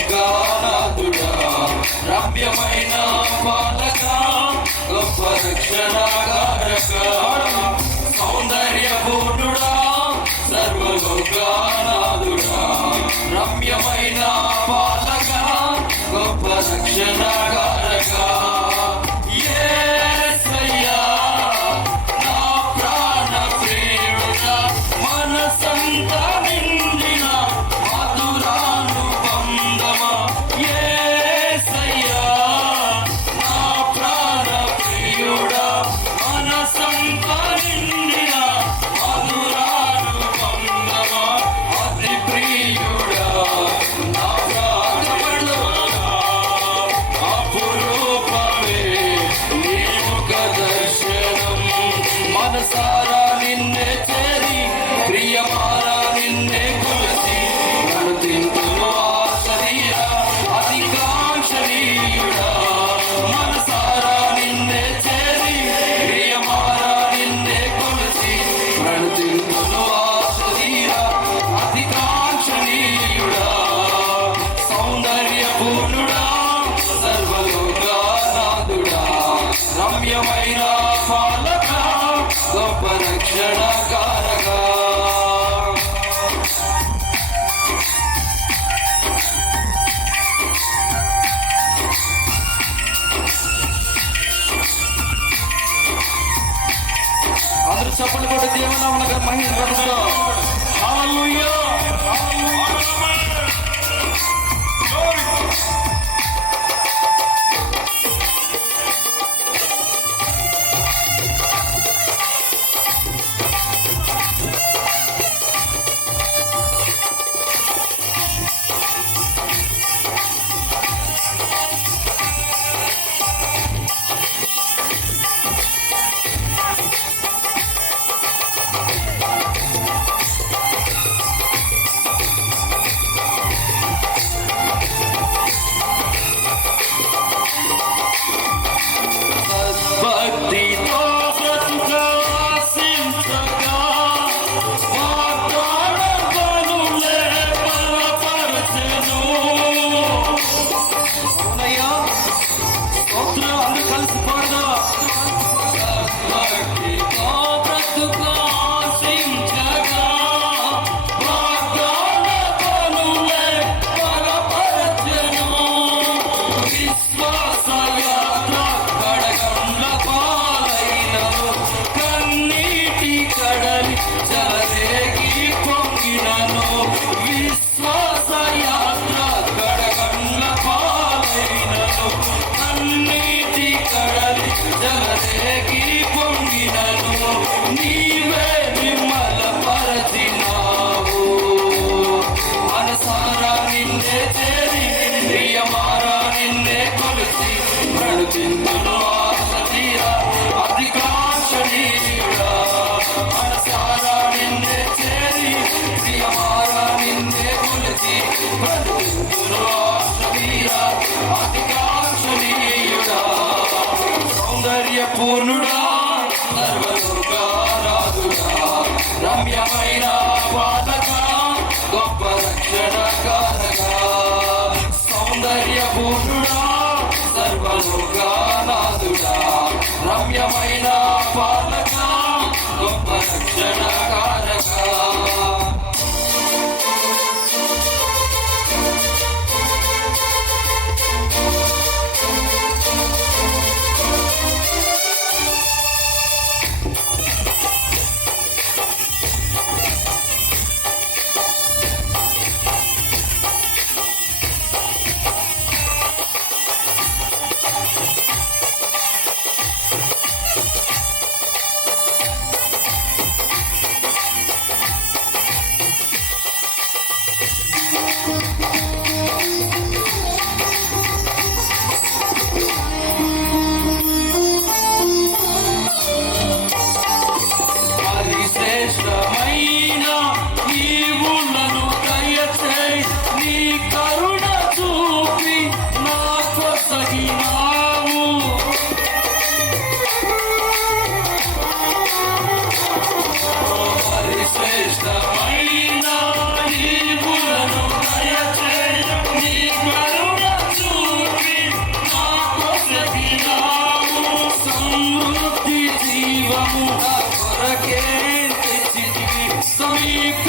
సర్వలోకానాథుడా రమ్యమైన పాలక గొప్ప రక్షణాకారక సౌందర్యపూర్ణుడా సర్వలోకానాథుడా రమ్యమైన పాలక గొప్ప రక్షణాకారక యేసయ్యా నా ప్రాణ ప్రియుడా మనసంతా నిండిన మధురానుబంధమా యేసయ్యా నా ప్రాణ ప్రియుడా మనసంతా నిండిన మధురానుబంధమా అతి ప్రియుడా నా ప్రాణపడుడా అపురూపమే నీ ముఖ దర్శనం మనసారా నిన్నే చేరి ప్రియమారా నిన్నే కొలసి నడుతింతును ఆశరీర అధికాంక్షరీయుడా మనసారా నిన్నే చేరి ప్రియమారా నిన్నే కొలసి నడుతింతును ఆశరీర అధికాంక్షరీయుడా సౌందర్యపూర్ణుడా సర్వలోకానాథుడా రమ్యమైన పాలక గొప్ప రక్షణకారక అందరూ చప్పట్లు కొట్టి దేవునామమునకు మహిమ పరుస్తాం. హల్లెలూయా భక్తితో ప్రకాశించగా వాగ్దాన బలులే బలపరచెను. అవునయ్యా, స్తోత్రం. అందరూ కలిసి పాడదాం. భక్తితో ప్రకాశించగా వాగ్దాన బలులే బలపరచెను. విశ్వాస యాత్ర కడగండ్ల పాలైనను కన్నీటి కడలి జలరేగి పొంగినను. విశ్వాస యాత్ర కడగండ్ల పాలైనను కన్నీటి కడలి జలరేగి పొంగినను. నీవే విమల పరచినావు మనసారా నిన్నే చేరి ప్రియమారా నిన్నే కొలిసి ప్రణుతింతును ఆశతీర అధికాంక్షణీయుడా మనసారా నిన్నే చేరి ప్రియమారా నిన్నే కొలిసి ప్రణుతింతును ఆశతీర అధికాంక్షణీయుడా సౌందర్యపూర్ణుడా సర్వలోకానాథుడా రమ్యమైన పాలక గొప్ప రక్షణకారక సౌందర్యపూర్ణుడా సర్వలోకానాథుడా రమ్యమైన పాలక గొప్ప రక్షణకారక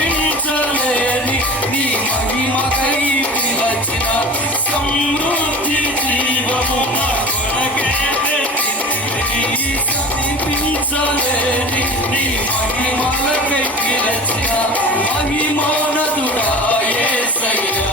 సమీపించలేని నీ మహిమకై పిలచిన సమృద్ధి జీవము నా కొరకే తెచ్చితివి. సమీపించలేని నీ మహిమలకై పిలచిన మహిమోన్నతుడా యేసయ్యా.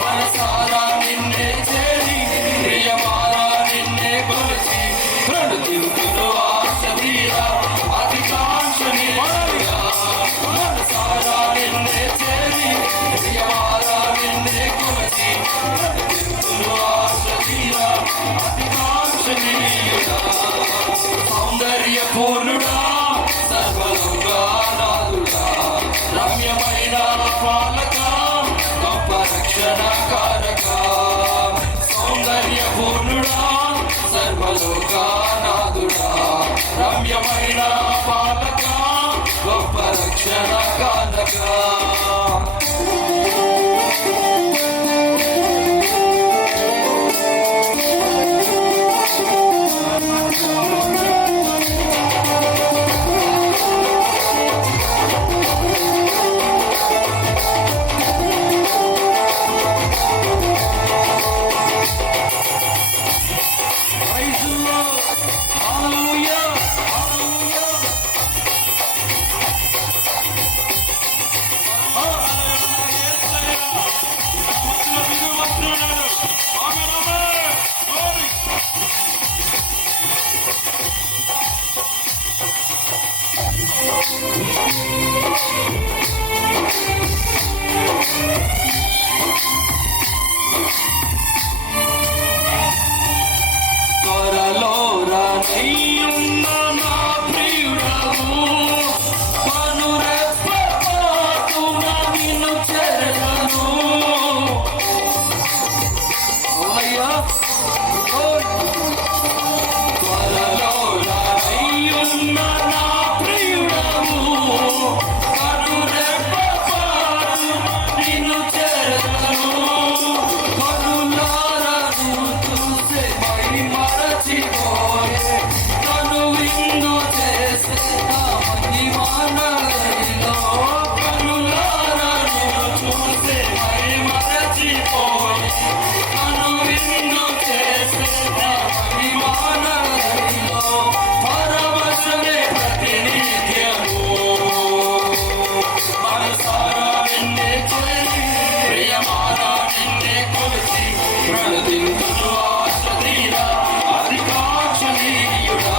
మనసారా నిన్నే చేరి ప్రియమారా నిన్నే కొలిచి ప్రణుతింతును ఆశ తీరా అధికాంక్ష నిలయా. మనసారా నిన్నే చేరి ప్రియమారా నిన్నే కొలిచి ప్రణుతింతును ఆశ తీరా అధికాంక్ష నిలయా. సౌందర్య పూర్ణుడా సర్వలోకానాథుడా రమ్యమైన పాలక గొప్ప రక్షణకారక. సౌందర్య పూర్ణుడా సర్వలోకానాథుడా రమ్యమైన పాలక గొప్ప రక్షణకారక. త్వరలో రానయ్యున్న నా ప్రియుడవు కనురెప్పపాటున నిన్ను చేరను. అయ్యా త్వరలో రానయ్యున్న నా ప్రియుడవు కనురెప్పపాటున నిన్ను చేరను. కనులారను చూసే మరచిపోయే నన్ను విందు చేసే నా మహిమానలో. కనులారను చూసే మరచిపోయే నన్ను విందు చేసే నా మహిమానలో. పరవశమే ప్రతినిత్యము మనసారా నిన్నే చేరి ప్రియమారా నిన్నే కొలిచి ప్రణతింతును ఆశ తీరా అధికాక్షణీయుడా.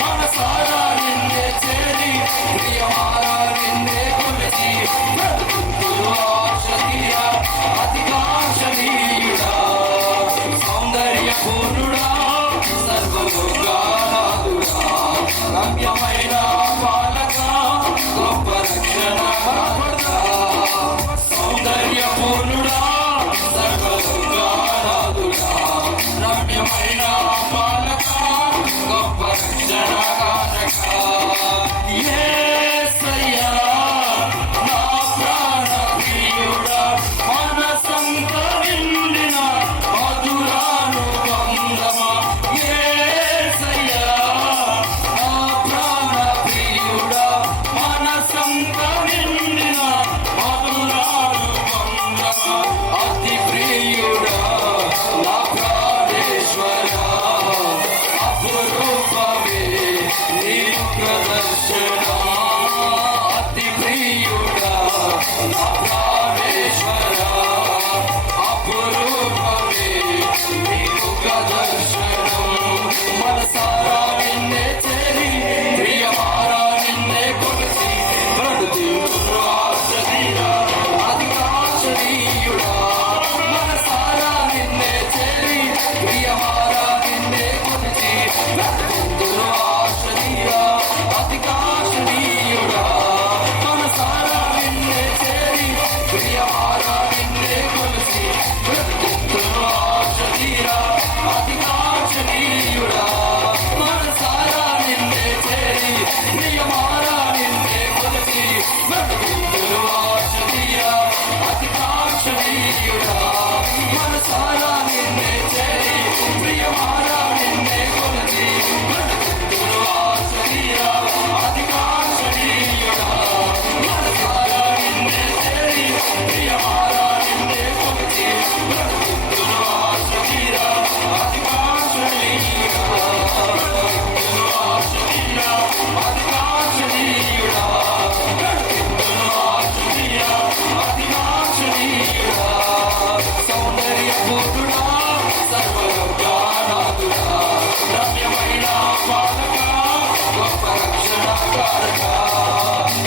మనసారా నిన్నే చేరి ప్రియమారా నిన్నే కొలిచి ప్రణతింతును ఆశ తీరా అధికాక్షణీయుడా. సౌందర్య పూర్ణుడా సర్వలోకానాథుడా రమ్యమైన పాలక గొప్ప రక్షణకర్త. సౌందర్య పూర్ణుడా సర్వలోకానాథుడా రమ్యమైన పాలక గొప్ప రక్షణకర్త. యేసయ్యా నా ప్రాణ ప్రియుడా మనసంత నిండిన మధురానుబంధమా. యేసయ్యా నా ప్రాణ ప్రియుడా మనసంత నిండిన మధురానుబంధమా.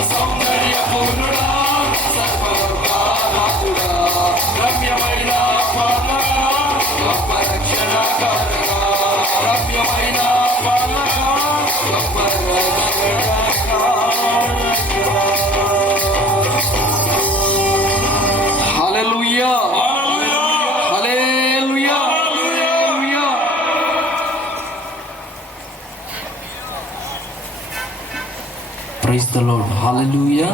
సౌందర్య పూర్ణుడా సర్వలోకానాథుడా రమ్యమైన పాలక గొప్ప రక్షణకారక రమ్యమైన పాలక గొప్ప hallelujah hallelujah hallelujah. Praise the Lord. Hallelujah.